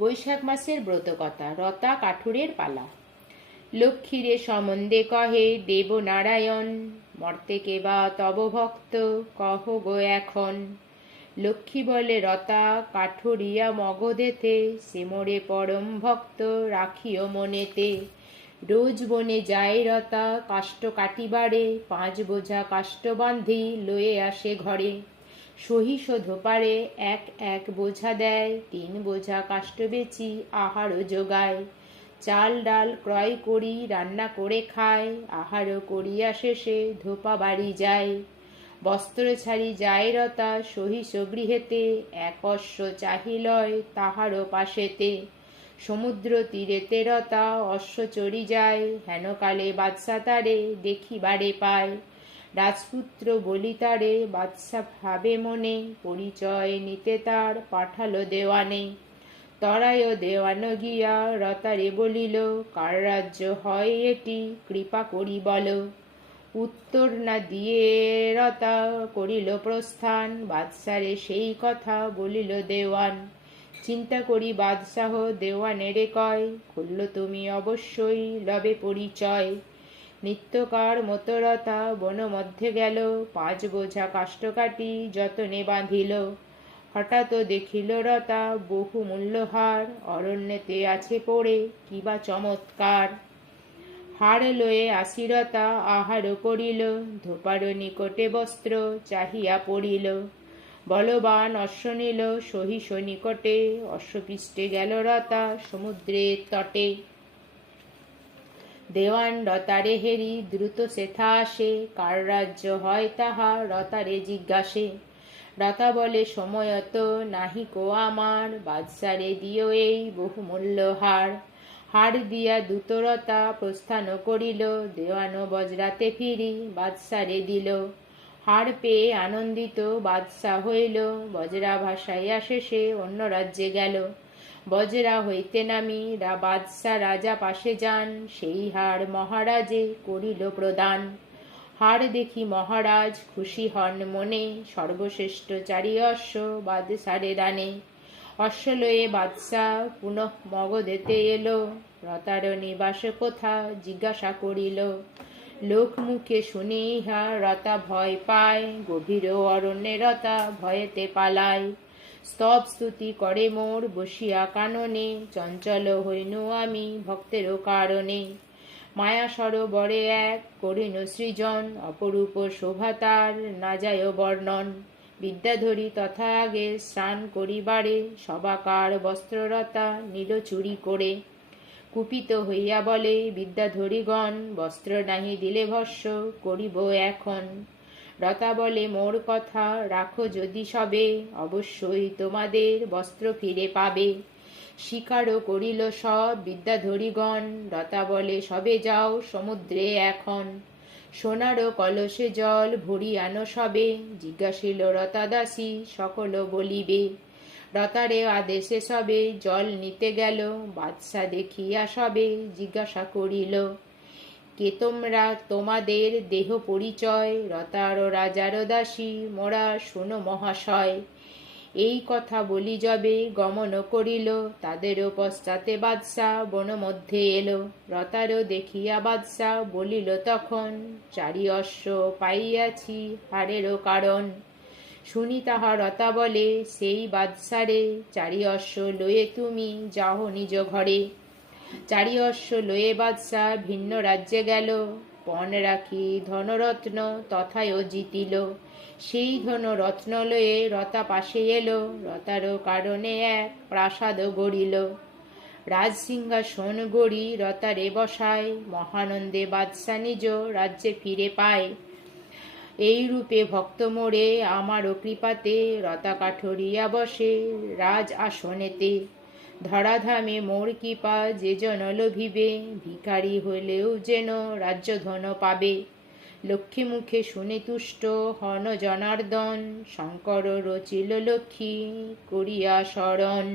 বৈশাখ মাসের ব্রতকথা। রতা কাঠুরের পালা। লক্ষ্মীরে সম্বন্ধে কহে দেবনারায়ণ, মর্তে কে বা তব ভক্ত কহ গো এখন। লক্ষ্মী বলে রতা কাঠুরিয়া মগধেতে, সে মোরে পরম ভক্ত রাখিও মনেতে। রোজ বনে যায় রতা কাষ্ঠ কাটিবারে, 5 বোঝা কাষ্ঠ বাঁধি লয়ে আসে ঘরে। সহিস ধোপারে এক এক বোঝা দেয়, 3 বোঝা কাষ্ঠ বেচি আহারও যোগায়। চাল ডাল ক্রয় করি রান্না করে খায়, আহারও করিয়া শেষে ধোপা বাড়ি যায়। বস্ত্র ছাড়ি যায় রতা সহিস গৃহেতে, এক অশ্ব চাহিলয় তাহারও পাশেতে। সমুদ্র তীরেতে রতা অশ্ব চড়ি যায়, হেনকালে বাদশা তারে দেখিবারে পায়। রাজপুত্র বলি তারে বাদশা ভাবে মনে, পরিচয় নিতে তার পাঠালো দেওয়ানে। তরায় দেওয়ান গিয়া রতারে বলিল, কার রাজ্য হয় এটি কৃপা করি বল। উত্তর না দিয়ে রতা করিল প্রস্থান, বাদশারে সেই কথা বলিল দেওয়ান। চিন্তা করি বাদশাহ দেওয়ানেরে কয়, করল তুমি অবশ্যই লবে পরিচয়। নিত্যকার মতো রতা বন মধ্যে গেল, 5 বোঝা কাষ্ঠ কাটি যতনে বাঁধিল। হঠাৎ দেখিল রতা বহু মূল্যহার, অরণ্যেতে আছে পড়ে কিবা চমৎকার। হার লয়ে আসি রতা আহার করিল, ধোপার নিকটে বস্ত্র চাহিয়া পড়িল। বলবান অশ্ব নিল সহিস নিকটে, অশ্বপৃষ্ঠে গেল রতা সমুদ্রের তটে। দেওয়ান রতারে হেরি দ্রুত সেথা আসে, কার রাজ্য হয় তাহা রতারে জিজ্ঞাসে। রতা বলে সময়ত নাহি কো আমার, বাদশারে দিও এই বহুমূল্য হার। হার দিয়া দ্রুত রতা প্রস্থান করিল, দেওয়ান বজ্রাতে ফিরি বাদশারে দিল। হার পেয়ে আনন্দিত বাদশা হইল, বজ্রা ভাসাইয়া শেষে অন্য রাজ্যে গেল। বজ্রা হইতে নামি বাদশা রাজা পাশে যান, সেই হার মহারাজে করিল প্রদান। হার দেখি মহারাজ খুশি হন মনে, সর্বশ্রেষ্ঠ 4 অশ্ব বাদশারে দানে। অশ্ব লয়ে বাদশা পুনঃ মগধেতে এলো, রতার নিবাস কোথা জিজ্ঞাসা করিল। লোক মুখে শুনি ইহা রতা ভয় পায়, গভীর অরণ্যে রতা ভয়েতে পালায়। স্তব স্তুতি করে মোর বসিয়া কাননে, চঞ্চল হইনু আমি ভক্তেরও কারণে। মায়া সরোবরে এক করিন সৃজন, অপরূপ শোভা তার না যায় বর্ণন। বিদ্যাধরী তথা আগে স্নান করিবারে, সবাকার বস্ত্ররতা নীল চুরি করে। কুপিত হইয়া বলে বিদ্যাধরীগণ, বস্ত্র নাহি দিলে ভস্য করিব এখন। রতা বলে মোর কথা রাখো যদি সবে, অবশ্যই তোমাদের বস্ত্র ফিরে পাবে। স্বীকারও করিল সব বিদ্যাধরীগণ, রতা বলে সবে যাও সমুদ্রে এখন। সোনার কলসে জল ভরি আনো সবে, জিজ্ঞাসিল রতা দাসী সকল বলিবে। রতারে আদেশে সবে জল নিতে গেল, বাদশা দেখিয়া সবে জিজ্ঞাসা করিল, কে তোমরা তোমাদের দেহ পরিচয়। রতার রাজার দাসী মোরা শোনো মহাশয়। এই কথা বলি যবে গমন করিল, তাদেরও পশ্চাতে বাদশা বন মধ্যে এলো। রতারও দেখিয়া বাদশা বলিল তখন, 4 অশ্ব পাইয়াছি হারেরও কারণ। শুনি তাহা রতা বলে সেই বাদশারে, 4 অশ্ব লয়ে তুমি যাও নিজ ঘরে। 4 অশ্ব লয়ে বাদশা ভিন্ন রাজ্যে গেল, পণ রাখি ধনরত্ন তথায়ও জিতিল। সেই ধন রত্ন লয়ে রতা পাশে এলো, রতারও কারণে এক প্রাসাদ গড়িল। রাজসিংহাসন গড়ি রতারে বসায়, মহানন্দে বাদশা নিজ রাজ্যে ফিরে পায়। এই রূপে ভক্ত মোরে আমারও কৃপাতে, রতা কাঠরিয়া বসে রাজ আসনেতে। ধরাধামে মোর কৃপা যে জন লোভিবে, ভিখারি হইলেও যেন রাজ্য ধন পাবে। লক্ষ্মী মুখে শুনে তুষ্ট হন জনার্দন, শঙ্কর রচিল লক্ষ্মী করিয়া শরণ।